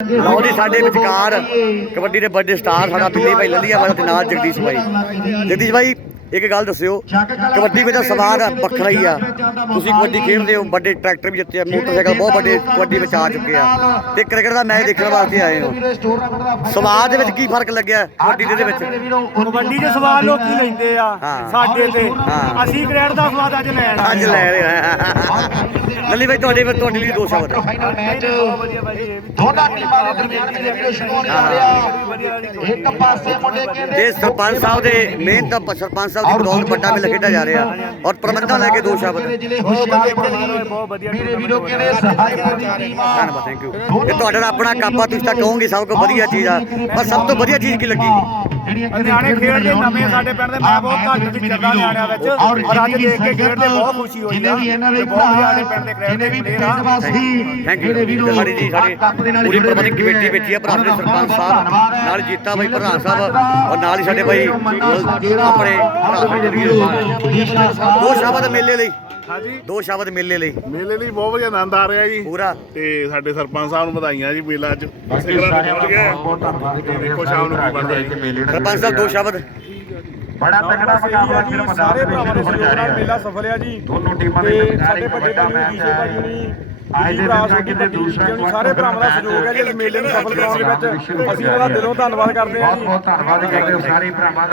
ਲਓ ਜੀ, ਸਾਡੇ ਵਿਚਕਾਰ ਕਬੱਡੀ ਦੇ ਵੱਡੇ ਸਟਾਰ ਸਾਡਾ ਦਿੱਲੀ ਭਾਈ ਲੰਦੀਆ ਵਾਲਾ ਤੇ ਨਾਲ ਜਗਦੀਸ਼ ਭਾਈ ਜਗਦੀਸ਼ ਭਾਈ ਇੱਕ ਗੱਲ ਦੱਸਿਓ ਕਬੱਡੀ ਵਿੱਚ ਤਾਂ ਸਵਾਦ ਵੱਖਰਾ ਹੀ ਆ। ਤੁਸੀਂ ਕਬੱਡੀ ਖੇਡਦੇ ਹੋ ਵੱਡੇ ਟਰੈਕਟਰ ਵੀ ਜਿੱਤੇ ਆ ਮੋਟਰਸਾਈਕਲ ਬਹੁਤ ਵੱਡੇ ਕਬੱਡੀ ਵਿੱਚ ਆ ਚੁੱਕੇ ਆ। ਤੇ ਕ੍ਰਿਕਟ ਦਾ ਮੈਚ ਦੇਖਣ ਵਾਸਤੇ ਆਏ ਹੋ। ਸਵਾਦ ਦੇ ਵਿੱਚ ਕੀ ਫ਼ਰਕ ਲੱਗਿਆ ਕਬੱਡੀ ਦੇ ਵਿੱਚ? ਕਬੱਡੀ ਦੇ ਸਵਾਦ ਲੋਕੀ ਲੈਂਦੇ ਆ। ਹਾਂ। ਸਾਡੇ ਤੇ। ਹਾਂ। ਅਸੀਂ ਕ੍ਰਿਕਟ ਦਾ ਸਵਾਦ ਅੱਜ ਲੈਣ ਅੱਜ ਲੈ ਰਹੇ ਆ। ਲੱਲੀ ਭਾਈ ਤੁਹਾਡੇ ਤੁਹਾਡੇ ਲਈ ਦੋ ਸ਼ਬਦ। Final match. ਦੋਨਾਂ ਟੀਮਾਂ ਦੇ ਦਰਮਿਆਨ ਜਿਹੜੇ ਵੀਡੀਓ ਸ਼ੁਰੂ ਜਾ ਰਿਹਾ ਇੱਕ ਪਾਸੇ ਮੁੰਡੇ ਕਹਿੰਦੇ ਸਰਪੰਚ ਸਾਹਿਬ ਦੇ ਮਿਹਨਤ ਦਾ ਸਰਪੰਚ ਸਾਹਿਬ ਦੀ ਬਦੌਲਤ ਵੱਡਾ ਮੇਲਾ ਖੇਡਿਆ ਜਾ ਰਿਹਾ। ਔਰ ਪ੍ਰਬੰਧਾਂ ਲੈ ਕੇ ਦੋ ਸ਼ਬਦ। ਜ਼ਿਲ੍ਹੇ ਹੁਸ਼ਿਆਰਪੁਰ ਬਹੁਤ ਵਧੀਆ ਮੇਰੇ ਵੀਰੋ ਕਹਿੰਦੇ ਸਹਾਇਪੁਰ ਦੀ ਟੀਮ ਆ ਧੰਨਵਾਦ ਥੈਂਕ ਯੂ ਇਹ ਤੁਹਾਡਾ ਆਪਣਾ ਕਾਪਾ ਤੁਸੀਂ ਤਾਂ ਕਹੋਗੇ ਸਭ ਤੋਂ ਵਧੀਆ ਚੀਜ਼ ਆ। ਪਰ ਸਭ ਤੋਂ ਵਧੀਆ ਚੀਜ਼ ਕੀ ਲੱਗੀ? ਨਿਆਣੇ ਖੇਡਦੇ ਨਵੇਂ ਸਾਡੇ ਪਿੰਡ ਦੇ ਮੈਂ ਬਹੁਤ ਘੱਟ ਵਿੱਚ ਚੱਲਦਾ ਨਿਆਣਿਆਂ ਵਿੱਚ। ਔਰ ਅੱਜ ਦੇਖ ਕੇ ਖੇਡਦੇ ਬਹੁਤ ਖੁਸ਼ੀ ਹੋਈ ਜਿਨੇ ਵੀ ਇਹਨਾਂ ਦੇ ਸਾਡੇ ਪਿੰਡ ਦੇ ਦੇ ਵੀ ਪਲੇਅਰ ਆ ਦੇਸ਼ਵਾਸੀ ਥੈਂਕ ਯੂ ਸਾਡੀ ਜੀ ਸਾਡੀ ਪੂਰੀ ਪ੍ਰਬੰਧਕ ਕਮੇਟੀ ਬੈਠੀ ਆ ਭਰਾ ਦੇ ਸਰਪੰਚ ਸਾਹਿਬ ਨਾਲ ਜੀਤਾ ਬਾਈ ਪ੍ਰਧਾਨ ਸਾਹਿਬ ਔਰ ਨਾਲ ਹੀ ਸਾਡੇ ਬਾਈ ਆਪਣੇ ਦੋ ਸ਼ਬਦ ਮੇਲੇ ਲਈ। ਹਾਂਜੀ। ਦੋ ਸ਼ਬਦ ਮੇਲੇ ਲਈ। ਮੇਲੇ ਲਈ ਬਹੁਤ ਵਧੀਆ ਆਨੰਦ ਆ ਰਿਹਾ ਜੀ। ਪੂਰਾ। ਤੇ ਸਾਡੇ ਸਰਪੰਚ ਸਾਹਿਬ ਨੂੰ ਵਧਾਈਆਂ ਜੀ ਮੇਲਾ ਅੱਜ। ਸਿਖਰਾਂ ਤੇ ਪਹੁੰਚ ਗਿਆ ਬਹੁਤ ਧੰਨਵਾਦ ਤੇ ਦੇਖੋ ਸ਼ਾਮ ਨੂੰ ਕੀ ਬਣਦਾ ਜੀ। ਮੇਲੇ ਦਾ ਸਰਪੰਚ ਸਾਹਿਬ ਦੋ ਸ਼ਬਦ। ਬੜਾ ਤਕੜਾ ਮੁਕਾਬਲਾ ਫਿਰ ਮੈਦਾਨ ਸਾਰੇ ਦੇ ਵਿੱਚ ਦੇ ਹੋਣ ਜਾ ਰਿਹਾ ਮੇਲਾ ਹੈ। ਸਫਲ ਆ ਜੀ। ਦੋਨੋਂ ਟੀਮਾਂ ਦੇ ਵਿਚਕਾਰ ਸਾਡੇ ਇੱਕ ਵੱਡੇ ਮੈਚ ਹੁਣੀ ਅੱਜ ਦੇ ਦਿਨ ਕਿਤੇ ਦੂਸਰਾ ਸਾਰੇ ਭਰਾਵਾਂ ਦਾ ਸਹਿਯੋਗ ਹੈ ਜੀ ਇਸ ਮੇਲੇ ਨੂੰ ਸਫਲ ਕਰਾਉਣ ਦੇ ਵਿੱਚ। ਅਸੀਂ ਉਹਦਾ ਦਿਲੋਂ ਧੰਨਵਾਦ ਕਰਦੇ ਹਾਂ ਬਹੁਤ ਜੀ। ਬਹੁਤ ਧੰਨਵਾਦ ਕਰਦੇ ਹਾਂ ਸਾਰੇ ਭਰਾਵਾਂ ਦਾ।